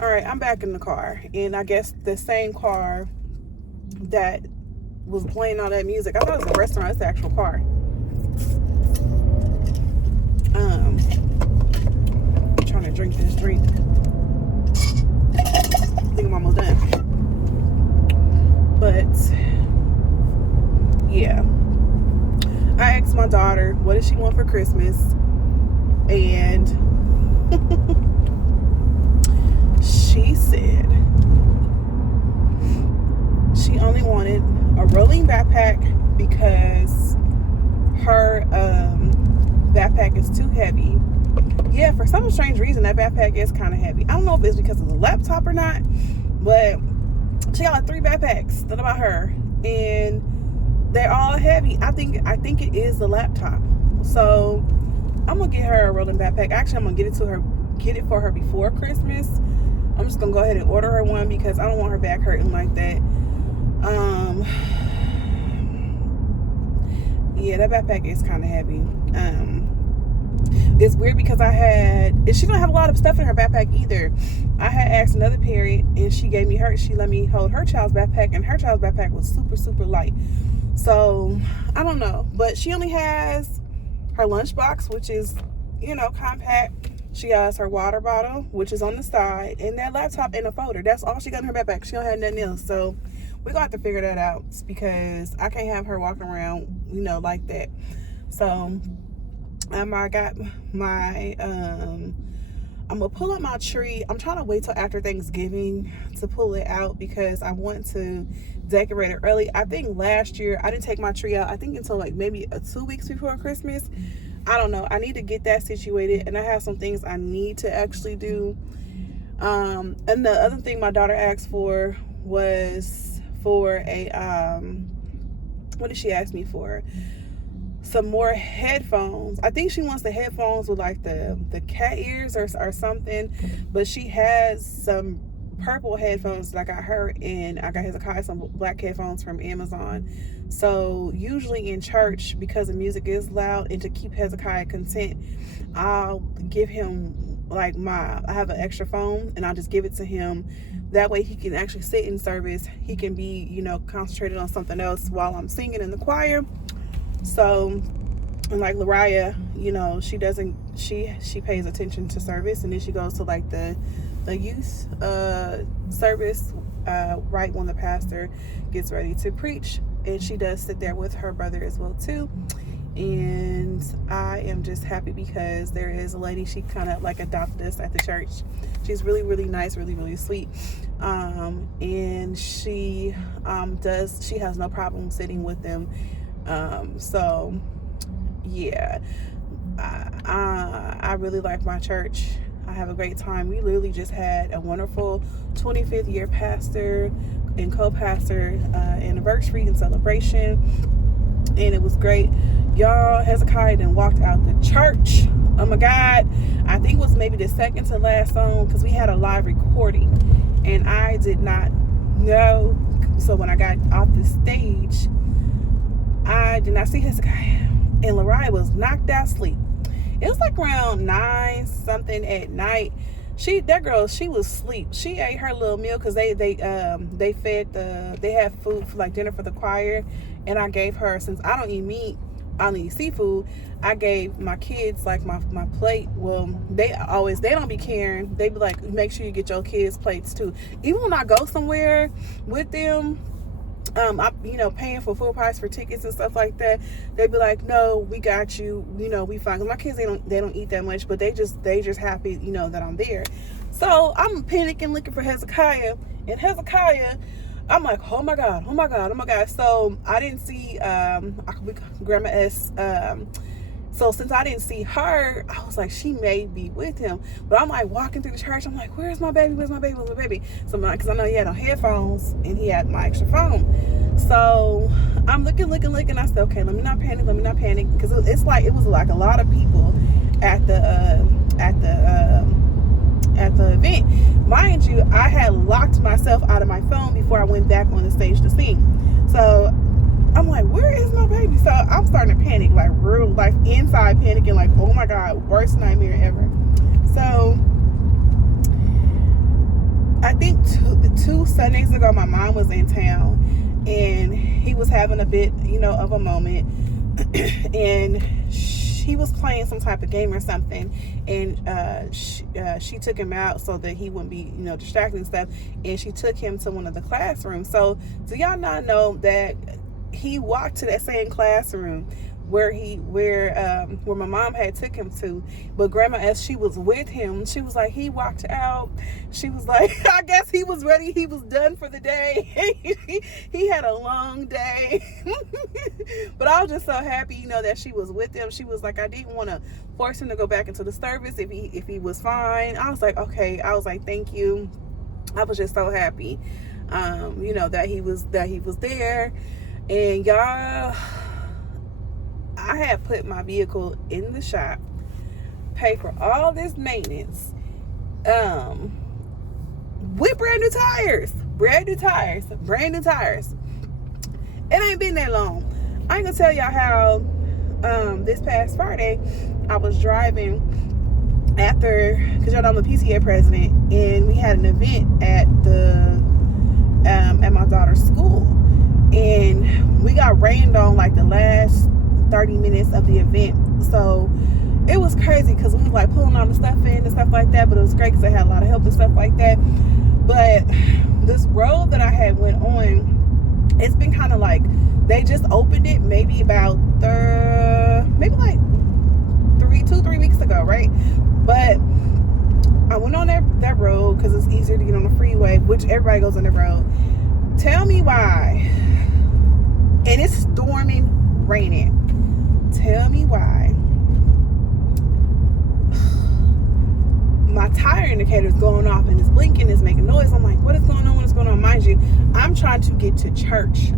All right, I'm back in the car, and I guess the same car that was playing all that music. I thought it was a restaurant. It's the actual car. I'm trying to drink this drink. I think I'm almost done. But yeah, I asked my daughter what does she want for Christmas, and she said she only wanted a rolling backpack because her backpack is too heavy. Yeah, for some strange reason, that backpack is kind of heavy. I don't know if it's because of the laptop or not, but she got like 3 backpacks that about her, and they're all heavy. I think it is the laptop. So I'm gonna get her a rolling backpack. Actually, I'm gonna get it for her before Christmas. I'm just gonna go ahead and order her one because I don't want her back hurting like that. Yeah, that backpack is kind of heavy. It's weird because she don't have a lot of stuff in her backpack either. I had asked another parent, and she let me hold her child's backpack, and her child's backpack was super, super light. So, I don't know. But she only has her lunchbox, which is, compact. She has her water bottle, which is on the side, and that laptop and a folder. That's all she got in her backpack. She don't have nothing else. So, we're going to have to figure that out because I can't have her walking around, like that. So, I got my, I'm going to pull up my tree. I'm trying to wait till after Thanksgiving to pull it out because I want to decorate it early. I think last year I didn't take my tree out, I think until like maybe 2 weeks before Christmas. I don't know. I need to get that situated, and I have some things I need to actually do. And the other thing my daughter asked for was for a, what did she ask me for? Some more headphones. I think she wants the headphones with like the cat ears or something, but she has some purple headphones that I got her, and I got Hezekiah some black headphones from Amazon. So usually in church, because the music is loud, and to keep Hezekiah content, I'll give him like I have an extra phone, and I'll just give it to him. That way he can actually sit in service. He can be, concentrated on something else while I'm singing in the choir. So, and like Lariah, she pays attention to service, and then she goes to like the youth service right when the pastor gets ready to preach, and she does sit there with her brother as well too. And I am just happy because there is a lady, she kind of like adopted us at the church. She's really, really nice, really, really sweet. And she has no problem sitting with them. So yeah, I really like my church. I have a great time. We literally just had a wonderful 25th year pastor and co-pastor anniversary and celebration, and it was great. Y'all, Hezekiah then walked out the church. Oh my God. I think it was maybe the second to last song because we had a live recording, and I did not know. So when I got off the stage, I did not see Hezekiah, and Lariah was knocked out asleep. It was like around 9 something at night. She was asleep. She ate her little meal because they had food for like dinner for the choir, and I gave her, since I don't eat meat, I don't eat seafood, I gave my kids like my plate. Well, they don't be caring. They be like, make sure you get your kids plates too. Even when I go somewhere with them, I paying for full price for tickets and stuff like that, they'd be like, no, we got you, we fine. Cause my kids, they don't eat that much, but they just happy, that I'm there. So I'm panicking looking for Hezekiah, and Hezekiah, I'm like, oh my God. So I didn't see Grandma S. So since I didn't see her, I was like, she may be with him. But I'm like walking through the church. I'm like, where's my baby? So because I know he had on headphones and he had my extra phone. So I'm looking. I said, okay, let me not panic. Because it was like a lot of people at the event. Mind you, I had locked myself out of my phone before I went back on the stage to sing. So I'm like, where is my baby? So I'm starting to panic, like real life inside panicking, like, oh my God, worst nightmare ever. So, I'm looking, and I'm like, where's my baby? So I'm starting to panic, like real life inside panicking, like, oh my God, worst nightmare ever. So, I'm looking, and I'm like, where's my baby? So I'm starting to panic, like real life inside panicking, like, oh my God, worst nightmare ever. So I think two Sundays ago, my mom was in town, and he was having a bit, of a moment, and he was playing some type of game or something, and she took him out so that he wouldn't be, distracted and stuff, and she took him to one of the classrooms. So do y'all not know that he walked to that same classroom where my mom had took him to, but grandma, as she was with him, she was like, he walked out. She was like, I guess he was ready. He was done for the day. he had a long day. But I was just so happy, that she was with him. She was like, I didn't want to force him to go back into the service if he was fine. I was like, okay. I was like, thank you. I was just so happy, that he was there. And y'all, I had put my vehicle in the shop, pay for all this maintenance, with brand new tires. It ain't been that long. I ain't gonna tell y'all how, this past Friday, I was driving after, cause y'all know I'm a PTA president, and we had an event at my daughter's school, and we got rained on like the last 30 minutes of the event. So it was crazy because we was like pulling all the stuff in and stuff like that, but it was great because I had a lot of help and stuff like that. But this road that I had went on, it's been kind of like, they just opened it maybe about like 3 weeks ago, right? But I went on that road because it's easier to get on the freeway, which everybody goes on the road. Tell me why. And it's storming, raining. Tell me why my tire indicator is going off and it's blinking, it's making noise. I'm like, what is going on? What is going on? Mind you, I'm trying to get to church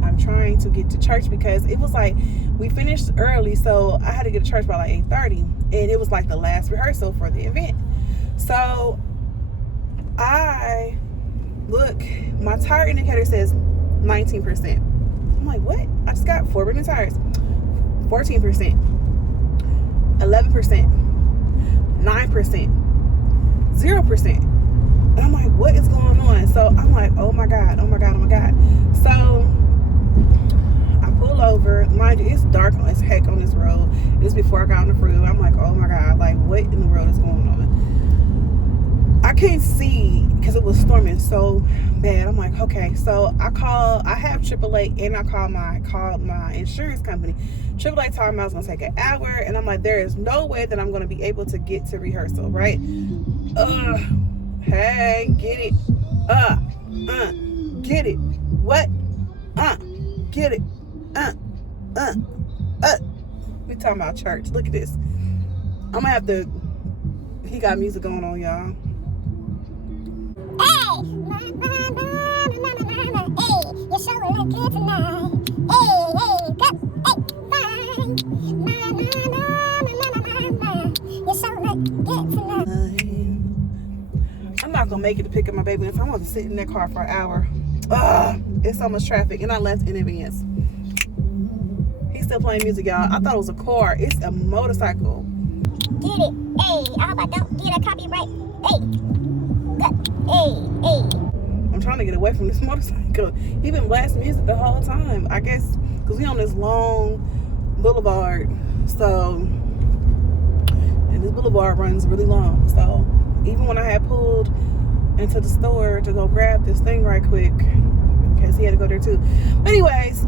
because it was like, we finished early, so I had to get to church by like 8:30, and it was like the last rehearsal for the event. So I look, my tire indicator says 19%. I'm like, what? I just got 4 brand new tires. 14%, 11%, 9%, 0%. And I'm like, what is going on? So I'm like, oh my God. So I pull over. Mind you, it's dark as heck on this road. This is before I got on the freeway. I'm like, oh my God, like what in the world is going on? I can't see because it was storming so bad. I'm like, okay. So I have AAA, and I called my insurance company. AAA told me I was going to take an hour, and I'm like, there is no way that I'm going to be able to get to rehearsal, right? Hey, get it. Get it. What? Get it. We talking about church. Look at this. I'm going to have to, he got music going on, y'all. Hey, you sure look good tonight. Hey, fine. You sure look good tonight. I'm not gonna make it to pick up my baby, so I'm gonna sit in that car for an hour. It's so much traffic, and I left in advance. He's still playing music, y'all. I thought it was a car. It's a motorcycle. Get it. Hey, I hope I don't get a copyright. Hey. Hey. I'm trying to get away from this motorcycle. He been blasting music the whole time, I guess, because we on this long boulevard. So, and this boulevard runs really long. So, even when I had pulled into the store to go grab this thing right quick, because he had to go there too. But anyways,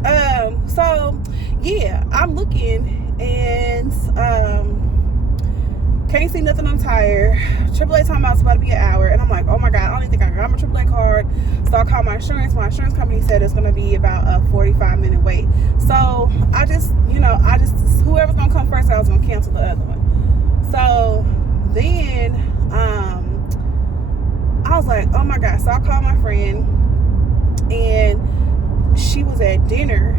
so yeah, I'm looking and can't see nothing on tire. AAA talking about it's about to be an hour, and I'm like, oh my God, I don't even think I got my AAA card. So I called my insurance. My insurance company said it's gonna be about a 45-minute wait. So I just whoever's gonna come first, I was gonna cancel the other one. So then I was like, oh my God. So I called my friend, and she was at dinner,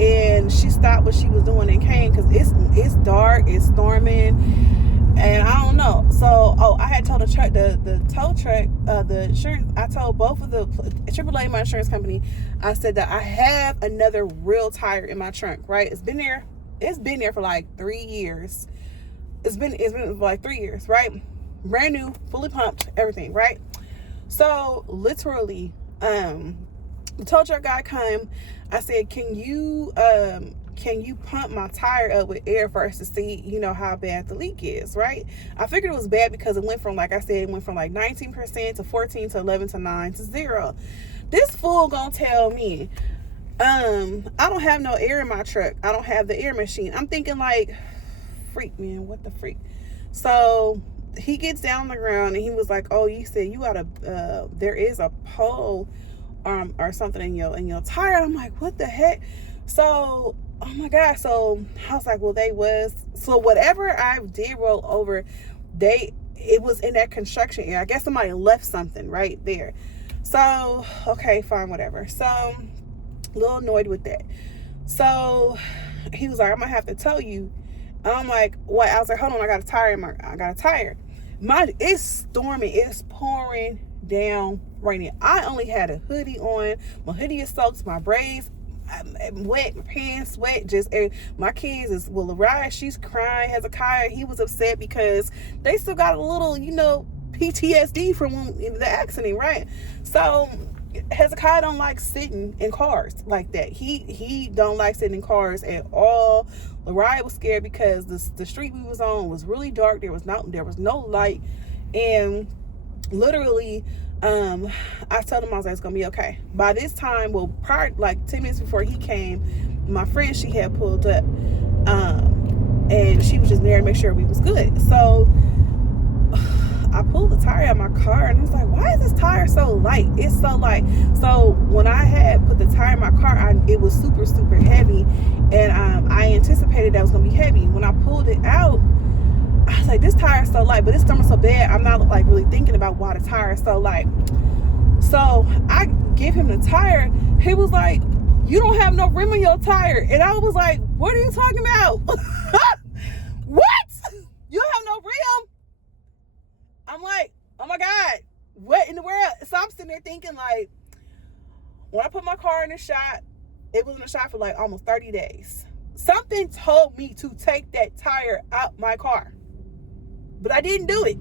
and she stopped what she was doing and came because it's dark, it's storming. And I don't know. So, I had told the tow truck, the insurance, I told both of the AAA, my insurance company, I said that I have another real tire in my trunk, right? It's been there for like 3 years. It's been for like 3 years, right? Brand new, fully pumped, everything, right? So literally, the tow truck guy come. I said, can you pump my tire up with air first to see, how bad the leak is, right? I figured it was bad because it went from, like I said, it went from like 19% to 14 to 11 to 9 to 0. This fool gonna tell me, I don't have no air in my truck. I don't have the air machine. I'm thinking like, freak, man, what the freak? So he gets down on the ground and he was like, oh, you said you gotta, there is a pole or something in your tire. I'm like, what the heck? So, oh my God. So I was like, well, so whatever I did roll over, it was in that construction area. I guess somebody left something right there. So, okay, fine, whatever. So, a little annoyed with that. So he was like, I'm gonna have to tow you. And I'm like, what? I was like, hold on, I got a tire. It's storming, it's pouring down raining. I only had a hoodie on. My hoodie is soaked, my braids wet, my pants wet. My kids will arrive. She's crying. Hezekiah, he was upset because they still got a little, PTSD from the accident, right? So Hezekiah don't like sitting in cars like that. He don't like sitting in cars at all. Lariah was scared because the street we was on was really dark. There was no light, and literally, I told him, I was like, it's gonna be okay. By this time, prior, like 10 minutes before he came, my friend, she had pulled up, and she was just there to make sure we was good. So I pulled the tire out of my car, and I was like, why is this tire so light? It's so light. So when I had put the tire in my car, it was super, super heavy, and I anticipated that it was gonna be heavy. When I pulled it out, I was like, this tire is so light, but it's stomach so bad, I'm not like really thinking about why the tire is so light. So I give him the tire. He was like, you don't have no rim on your tire. And I was like, what are you talking about? What? You don't have no rim? I'm like, oh my God, what in the world? So I'm sitting there thinking, like, when I put my car in the shop, it was in the shop for like almost 30 days. Something told me to take that tire out my car, but I didn't do it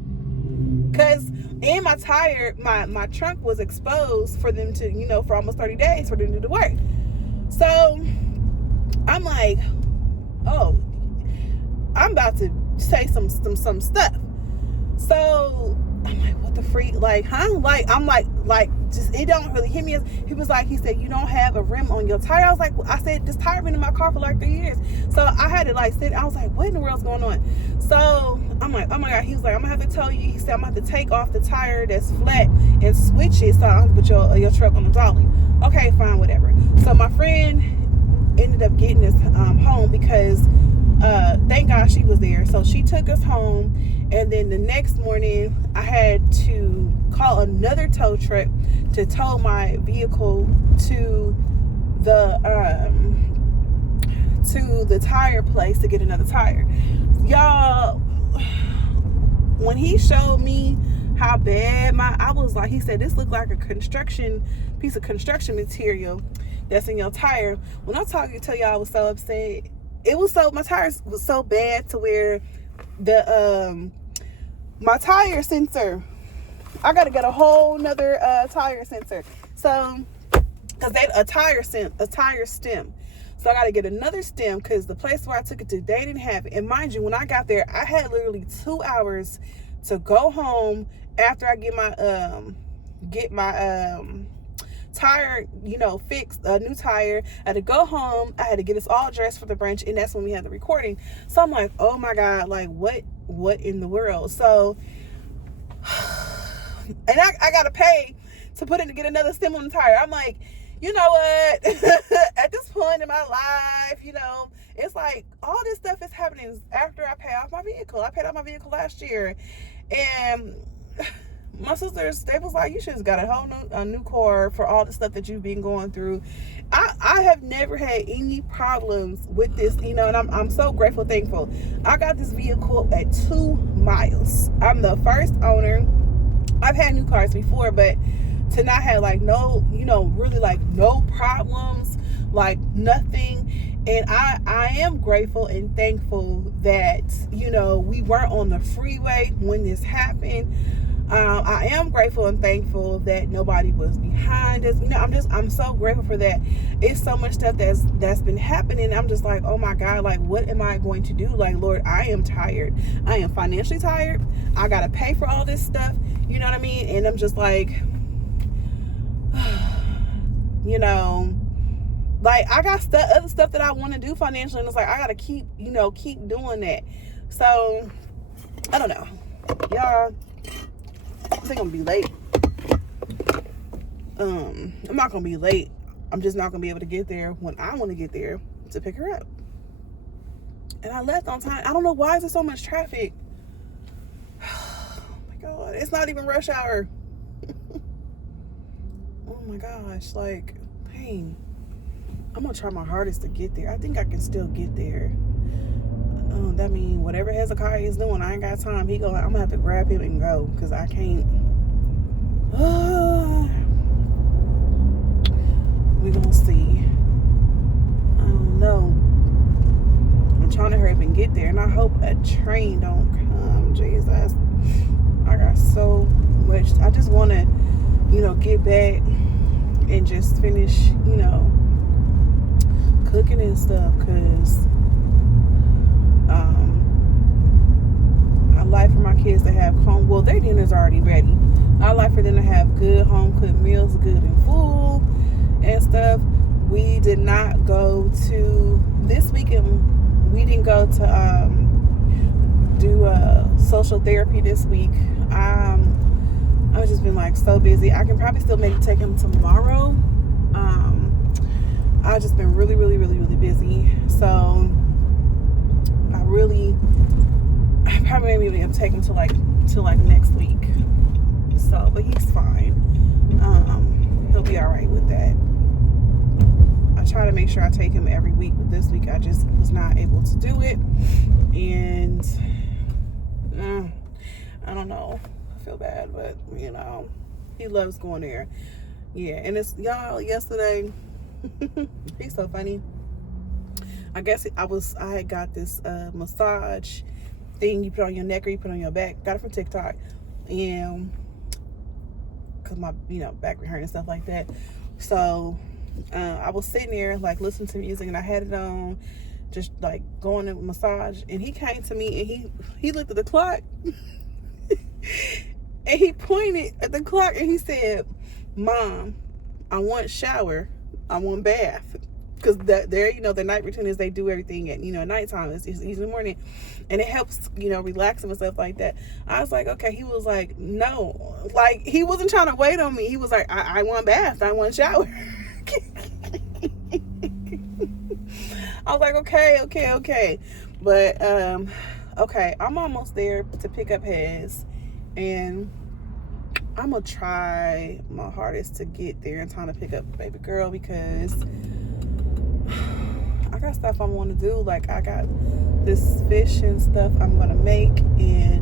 because in my tire, my trunk was exposed for them to, for almost 30 days for them to do the work. So I'm like, oh, I'm about to say some stuff. So I'm like, what the freak? Like, huh? Like, I'm like, just, it don't really hit me. He said, you don't have a rim on your tire. I said, this tire been in my car for like 3 years. So I had to like sit. I was like, what in the world's going on? So I'm like, oh my God. He was like, I'm gonna have to tell you. He said, I'm gonna have to take off the tire that's flat and switch it so I can put your truck on the dolly. Okay, fine, whatever. So my friend ended up getting us home because thank God she was there. So she took us home, and then the next morning I had to call another tow truck to tow my vehicle to the tire place to get another tire. Y'all, when he showed me how bad I was like, he said, this looked like a piece of construction material that's in your tire. When I tell y'all I was so upset. My tires was so bad to where my tire sensor, I gotta get a whole nother tire sensor. So, cause a tire stem. So I gotta get another stem because the place where I took it to, they didn't have it. And mind you, when I got there, I had literally 2 hours to go home after I get my tire, fixed, a new tire. I had to go home. I had to get us all dressed for the brunch, and that's when we had the recording. So I'm like, oh my God, like what in the world? So, and I gotta pay to put in to get another stem on the tire. I'm like, you know what? At this point in my life, it's like all this stuff is happening after I pay off my vehicle. I paid off my vehicle last year, and my sisters, they was like, you should have got a new car for all the stuff that you've been going through. I have never had any problems with this, and I'm so grateful, thankful. I got this vehicle at 2 miles. I'm the first owner. I've had new cars before, but to not have like no, really like no problems, like nothing. And I am grateful and thankful that, we weren't on the freeway when this happened. I am grateful and thankful that nobody was behind us. I'm so grateful for that. It's so much stuff that's been happening. I'm just like, oh my God, like, what am I going to do? Like, Lord, I am tired. I am financially tired. I got to pay for all this stuff. You know what I mean? And I'm just like, like, I got other stuff that I want to do financially. And it's like, I got to keep doing that. So, I don't know. Y'all, I think I'm gonna be late. I'm not gonna be late. I'm just not gonna be able to get there when I want to get there to pick her up. And I left on time. I don't know why is there so much traffic. Oh my God, it's not even rush hour. Oh my gosh, like, dang. I'm gonna try my hardest to get there. I think I can still get there. That means whatever Hezekiah is doing, I ain't got time. I'm gonna have to grab him and go because I can't. We gonna see. I don't know. I'm trying to hurry up and get there, and I hope a train don't come. Jesus, I got so much. I just want to, get back and just finish, cooking and stuff, because I like for my kids to have home. Well, their dinner's already ready. I like for them to have good home cooked meals, good and full and stuff. We did not go to this weekend. We didn't go to do social therapy this week. I've just been like so busy. I can probably still maybe take him tomorrow. I've just been really, really, really, really busy. So I probably maybe be able to take him to like next week. So, but he's fine. He'll be all right with that. I try to make sure I take him every week, but this week I just was not able to do it. And I don't know. I feel bad, but he loves going there. Yeah, and it's y'all yesterday. He's so funny. I guess I had got this massage thing you put on your neck or you put on your back. Got it from TikTok. And because my back been hurting and stuff like that. So I was sitting there like listening to music, and I had it on, just like going to massage. And he came to me and he looked at the clock and he pointed at the clock and he said, "Mom, I want shower. I want bath." Because the night routine is they do everything at nighttime. It's in the morning, and it helps relax them and stuff like that. I was like, okay. He was like, no, like he wasn't trying to wait on me. He was like, I want bath. I want shower. I was like, okay. But okay, I'm almost there to pick up Hez, and I'm gonna try my hardest to get there in time to pick up baby girl, because I got stuff I want to do. Like, I got this fish and stuff I'm gonna make, and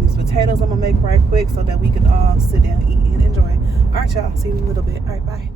these potatoes I'm gonna make right quick so that we can all sit down, eat, and enjoy. All right, y'all, see you in a little bit. All right, bye.